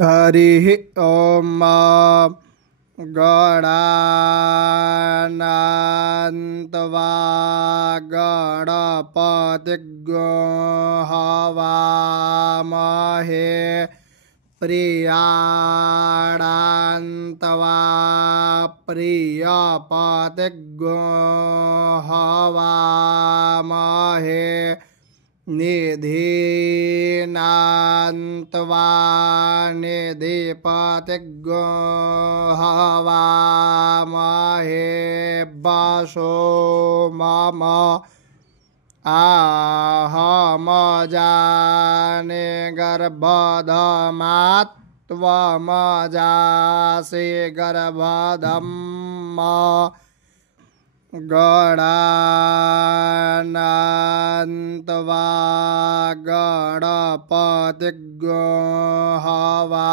हरिः ॐ गणानान्त्वा गणपतिग्गो हवामहे प्रियाणान्त्वा प्रियपतिग्गो हवामहे निधीनान्त्वा निधिपतिग्गो हवामहे वसो मम आहमजाने गर्भधमात्वमजासि गर्भधम् गणानान्त्वा गणपतिग्गो हवामहे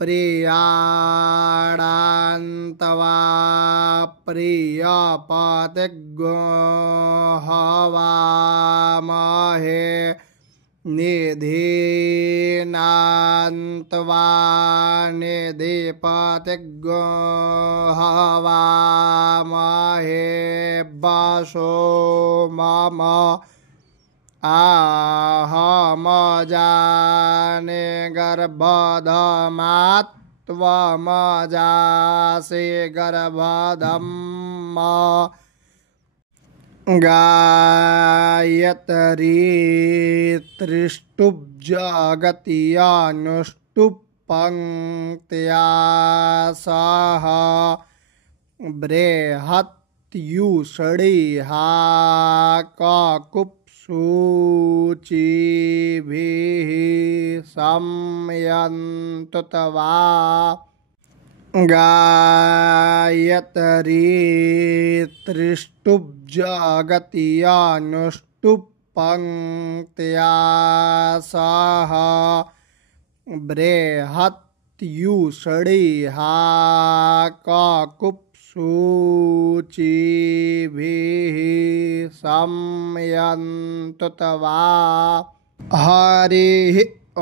प्रियाणान्त्वा प्रियपतिग्गो हवामहे निधीनान्त्वा निधिपतिग्गो हवामहे वसो मम आहमजाने गर्भधमात्वमजासि गर्भधम् गायत्री त्रिष्टुब्जगत्यानुष्टुप् पंक्त्या सह बृहत्युषडिहा ककुप्सूचिभिः संयन्तु तवा गायत्री त्रिष्टुब्जगत्यानुष्टुप् पंक्त्या सह बृहत्युषडिहा ककुप्सूचिभिः संयन्तु तवा। हरिः ॐ